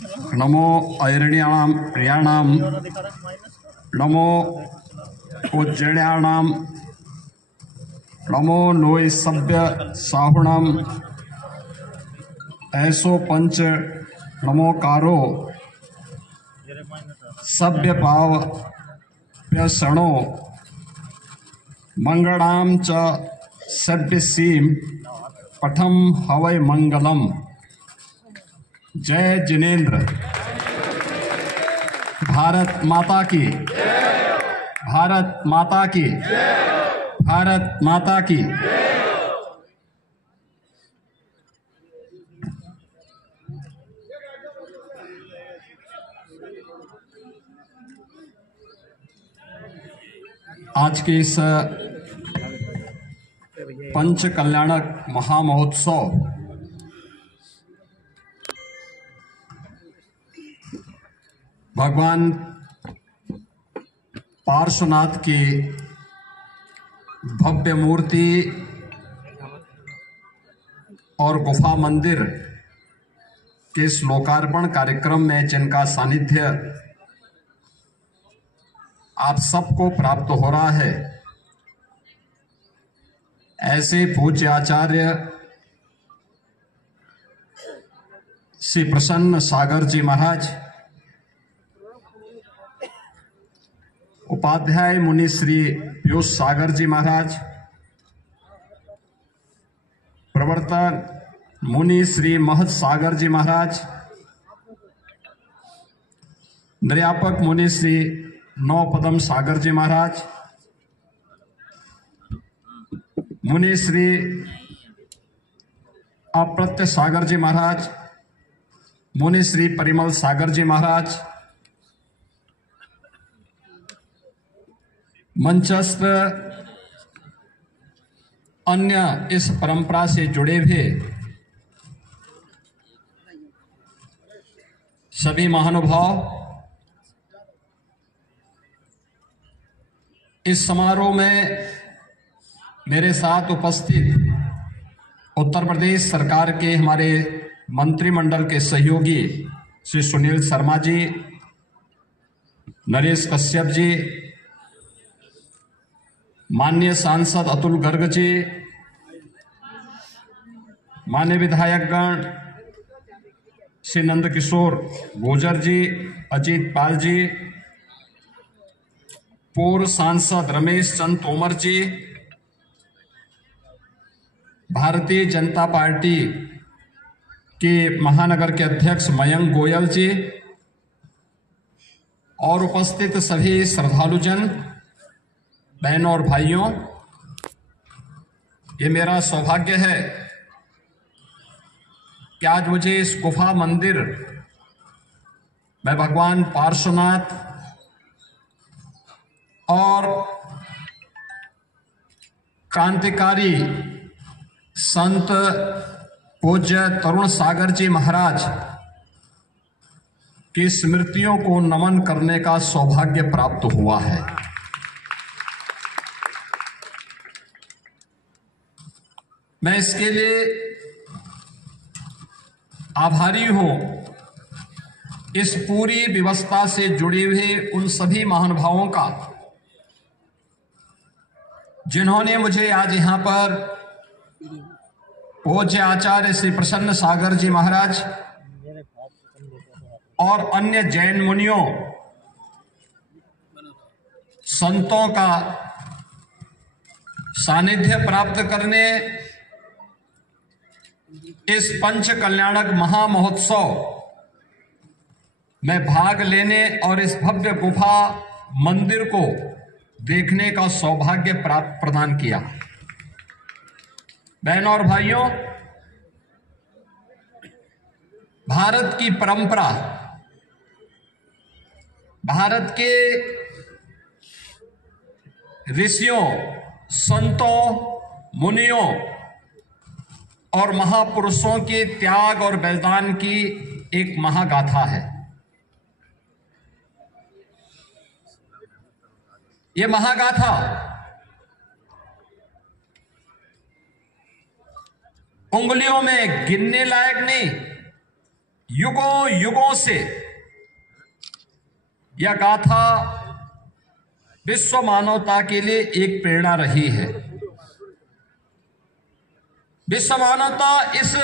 नमो ऐरण्याणां प्रियाणां नमो उज्जण्याणां नमो नोय सभ्य साहुणां ऐसो पंच नमोकारो सभ्य पाव प्यसणो मंगलाम च सभ्य सीम पठम हवै मंगलम। जय जिनेन्द्र। भारत माता की, भारत माता की, भारत माता की। आज के इस पंच कल्याणक महामहोत्सव भगवान पार्श्वनाथ की भव्य मूर्ति और गुफा मंदिर के इस लोकार्पण कार्यक्रम में जिनका सानिध्य आप सबको प्राप्त हो रहा है, ऐसे पूज्य आचार्य श्री प्रसन्न सागर जी महाराज, उपाध्याय मुनि श्री पीयूष सागर जी महाराज, प्रवर्तन मुनि श्री महत सागर जी महाराज, निर्यापक मुनि श्री नौपदम सागर जी महाराज, मुनि श्री अप्रत्य सागर जी महाराज, मुनि श्री परिमल सागर जी महाराज, मंचस्थ अन्य इस परंपरा से जुड़े हुए सभी महानुभाव, इस समारोह में मेरे साथ उपस्थित उत्तर प्रदेश सरकार के हमारे मंत्रिमंडल के सहयोगी श्री सुनील शर्मा जी, नरेश कश्यप जी, माननीय सांसद अतुल गर्ग जी, माननीय विधायकगण श्री नंदकिशोर गुर्जर जी, अजीत पाल जी, पूर्व सांसद रमेश चंद तोमर जी, भारतीय जनता पार्टी के महानगर के अध्यक्ष मयंक गोयल जी और उपस्थित सभी श्रद्धालुजन, बहनों और भाइयों, ये मेरा सौभाग्य है कि आज मुझे इस गुफा मंदिर में भगवान पार्श्वनाथ और क्रांतिकारी संत पूज्य तरुण सागर जी महाराज की स्मृतियों को नमन करने का सौभाग्य प्राप्त हुआ है। मैं इसके लिए आभारी हूं इस पूरी व्यवस्था से जुड़े हुए उन सभी महानुभावों का जिन्होंने मुझे आज यहां पर पूज्य आचार्य श्री प्रसन्न सागर जी महाराज और अन्य जैन मुनियों संतों का सानिध्य प्राप्त करने, इस पंच कल्याणक महामहोत्सव में भाग लेने और इस भव्य गुफा मंदिर को देखने का सौभाग्य प्राप्त प्रदान किया। बहनों और भाइयों, भारत की परंपरा, भारत के ऋषियों, संतों, मुनियों और महापुरुषों के त्याग और बलिदान की एक महागाथा है। ये महागाथा उंगलियों में गिनने लायक नहीं, युगों युगों से यह गाथा विश्व मानवता के लिए एक प्रेरणा रही है। विश्व मानवता इस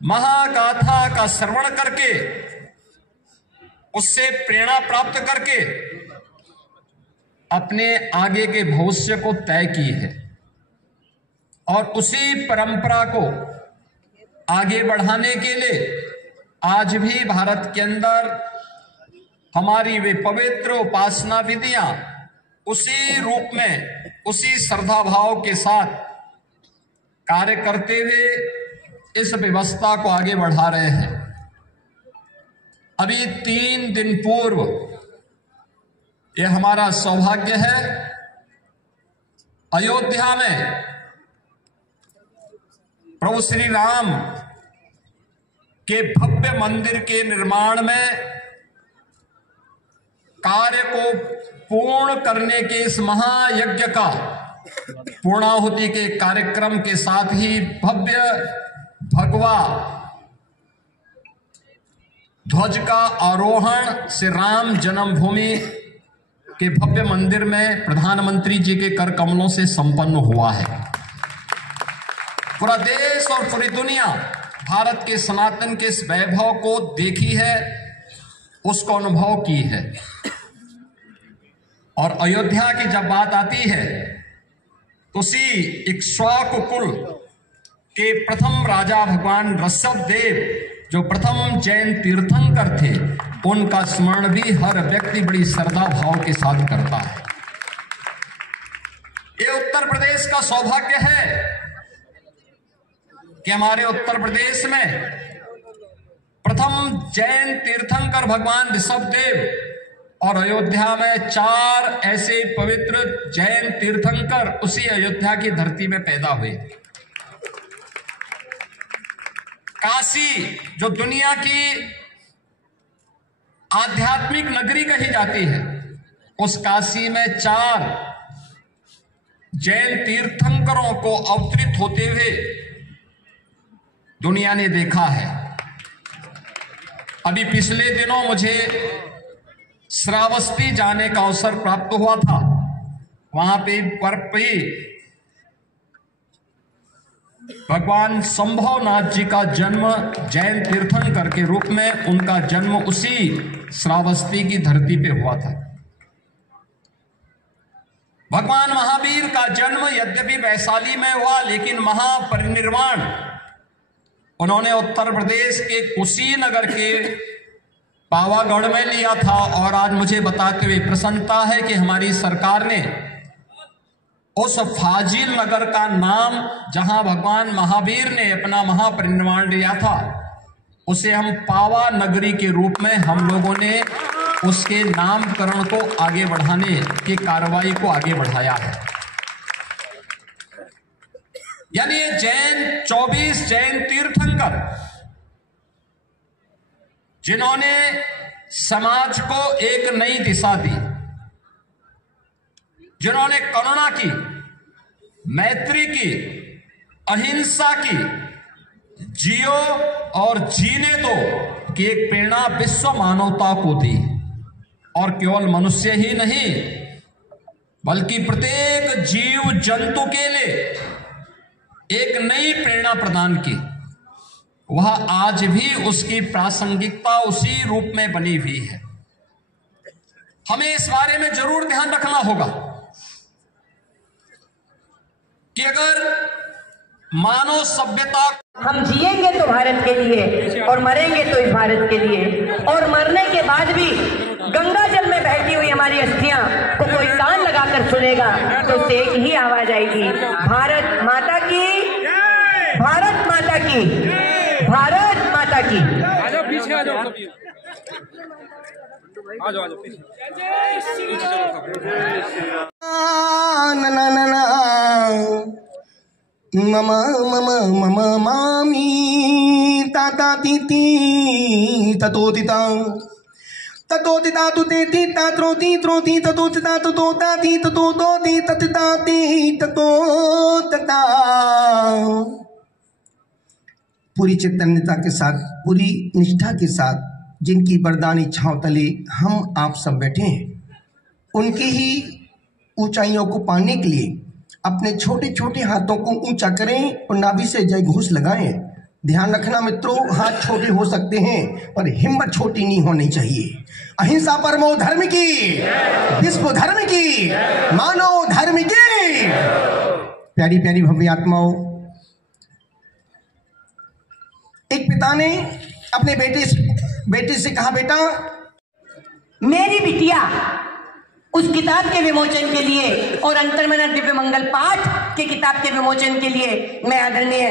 महागाथा का श्रवण करके, उससे प्रेरणा प्राप्त करके अपने आगे के भविष्य को तय की है और उसी परंपरा को आगे बढ़ाने के लिए आज भी भारत के अंदर हमारी वे पवित्र उपासना विधियां उसी रूप में, उसी श्रद्धा भाव के साथ कार्य करते हुए इस व्यवस्था को आगे बढ़ा रहे हैं। अभी 3 दिन पूर्व यह हमारा सौभाग्य है, अयोध्या में प्रभु श्री राम के भव्य मंदिर के निर्माण में कार्य को पूर्ण करने के इस महायज्ञ का पूर्णाहुति के कार्यक्रम के साथ ही भव्य भगवा ध्वज का आरोहण से राम जन्मभूमि के भव्य मंदिर में प्रधानमंत्री जी के कर कमलों से संपन्न हुआ है। पूरा देश और पूरी दुनिया भारत के सनातन के इस वैभव को देखी है, उसको अनुभव की है। और अयोध्या की जब बात आती है तो उसी इक्ष्वाकु कुल के प्रथम राजा भगवान ऋषभ देव, जो प्रथम जैन तीर्थंकर थे, उनका स्मरण भी हर व्यक्ति बड़ी श्रद्धा भाव के साथ करता है। ये उत्तर प्रदेश का सौभाग्य है कि हमारे उत्तर प्रदेश में प्रथम जैन तीर्थंकर भगवान ऋषभ देव और अयोध्या में 4 ऐसे पवित्र जैन तीर्थंकर उसी अयोध्या की धरती में पैदा हुए। काशी, जो दुनिया की आध्यात्मिक नगरी कही जाती है, उस काशी में 4 जैन तीर्थंकरों को अवतरित होते हुए दुनिया ने देखा है। अभी पिछले दिनों मुझे श्रावस्ती जाने का अवसर प्राप्त हुआ था। वहां पे भगवान संभवनाथ जी का जन्म जैन तीर्थंकर के रूप में, उनका जन्म उसी श्रावस्ती की धरती पे हुआ था। भगवान महावीर का जन्म यद्यपि वैशाली में हुआ, लेकिन महापरिनिर्वाण उन्होंने उत्तर प्रदेश के कुशीनगर के पावागढ़ में लिया था। और आज मुझे बताते हुए प्रसन्नता है कि हमारी सरकार ने उस फाजिल नगर का नाम, जहां भगवान महावीर ने अपना महापरिनिर्वाण लिया था, उसे हम पावा नगरी के रूप में हम लोगों ने उसके नामकरण को आगे बढ़ाने की कार्रवाई को आगे बढ़ाया है। यानी 24 जैन तीर्थंकर जिन्होंने समाज को एक नई दिशा दी, जिन्होंने करुणा की, मैत्री की, अहिंसा की, जियो और जीने दो की एक प्रेरणा विश्व मानवता को दी। और केवल मनुष्य ही नहीं, बल्कि प्रत्येक जीव जंतु के लिए एक नई प्रेरणा प्रदान की। वह आज भी उसकी प्रासंगिकता उसी रूप में बनी हुई है। हमें इस बारे में जरूर ध्यान रखना होगा कि अगर मानव सभ्यता, हम जिएंगे तो भारत के लिए और मरेंगे तो इस भारत के लिए, और मरने के बाद भी गंगा जल में बहती हुई हमारी अस्थियां को कोई कान लगाकर सुनेगा तो उससे एक ही आवाज आएगी, भारत माता की, भारत माता की, भारत माता की। आ जाओ पीछे, आ जाओ सभी, आ जाओ पीछे। मम मम मम मामी ताता तीती ततोतिता ततोतिता तुतेति तात्रोति त्रोति ततोतिता ततोताति ततोतोति ततताति ततोतता पूरी चैतन्यता के साथ, पूरी निष्ठा के साथ, जिनकी वरदानी छांव तले हम आप सब बैठे हैं, उनकी ही ऊंचाइयों को पाने के लिए अपने छोटे छोटे हाथों को ऊंचा करें और नाभि से जय घोष लगाएं। ध्यान रखना मित्रों, हाथ छोटे हो सकते हैं पर हिम्मत छोटी नहीं होनी चाहिए। अहिंसा परमो धर्म की, विश्व धर्म की, मानव धर्म की। प्यारी प्यारी भव्य आत्माओं, एक पिता ने अपने बेटे से कहा, बेटा मेरी बिटिया उस किताब के विमोचन के लिए और अंतर्मन दिव्य मंगल पाठ के किताब के विमोचन के लिए मैं आदरणीय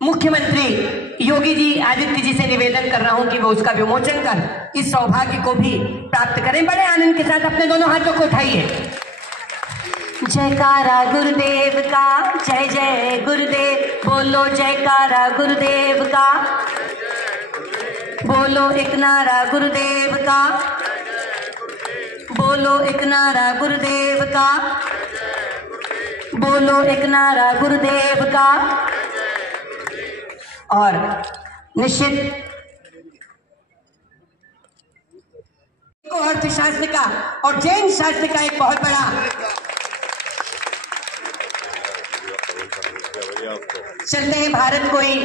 मुख्यमंत्री योगी जी आदित्य जी से निवेदन कर रहा हूं कि वो उसका विमोचन कर इस सौभाग्य को भी प्राप्त करें। बड़े आनंद के साथ अपने दोनों हाथों को उठाइए। जयकारा गुरुदेव का, जय जय गुरुदेव, बोलो जयकारा गुरुदेव का, बोलो एक नारा गुरुदेव का, बोलो एक नारा गुरुदेव का, बोलो एक नारा गुरुदेव का। और निश्चित अर्थशास्त्र का और जैन शास्त्र का एक बहुत बड़ा चलते हैं। भारत कोई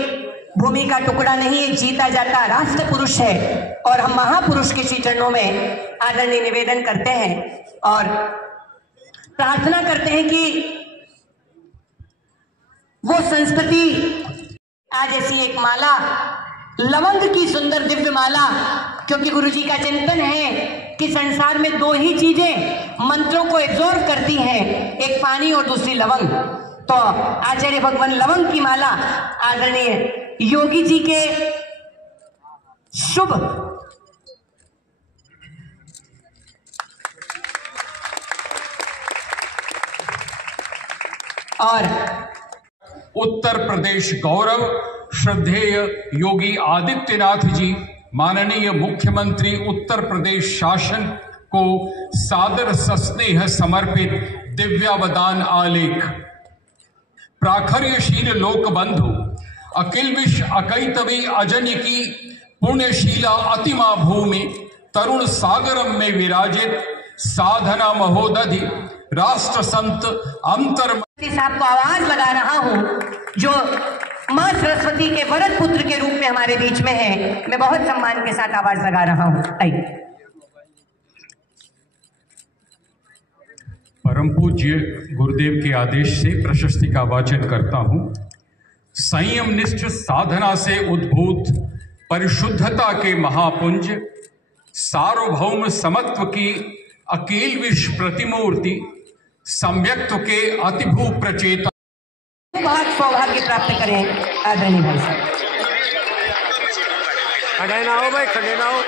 भूमि का टुकड़ा नहीं, एक जीता जाता राष्ट्र पुरुष है और हम महापुरुष के श्री चरणों में आदरणीय निवेदन करते हैं और प्रार्थना करते हैं कि वो संस्कृति आज ऐसी एक माला, लवंग की सुंदर दिव्य माला, क्योंकि गुरुजी का चिंतन है कि संसार में दो ही चीजें मंत्रों को एब्जॉर्ब करती हैं, एक पानी और दूसरी लवंग। तो आचार्य भगवान लवंग की माला आदरणीय योगी जी के शुभ और उत्तर प्रदेश गौरव श्रद्धेय योगी आदित्यनाथ जी माननीय मुख्यमंत्री उत्तर प्रदेश शासन को सादर सस्नेह समर्पित दिव्यावदान आलेख। प्राखर्यशील लोक बंधु अखिल विश्व अकैतवी अजन्य की पुण्यशीला अतिमा भूमि तरुण सागरम में विराजित साधना महोदधि राष्ट्र संत अंतर साहब को आवाज लगा रहा हूं जो मां सरस्वती के वरद पुत्र के रूप में हमारे बीच में है। मैं बहुत सम्मान के साथ आवाज लगा रहा हूं। आइए। परम पूज्य गुरुदेव के आदेश से प्रशस्ति का वाचन करता हूं। संयम निष्ठ साधना से उद्भूत परिशुद्धता के महापुंज, सार्वभौम समत्व की अकेल विश्व प्रतिमूर्ति, सम्यक्त्व के अतिभू प्रचेता, बहुत सौभाग्य प्राप्त करें आदरणीय भाई साहब। खड़े ना हो भाई, खड़े ना हो।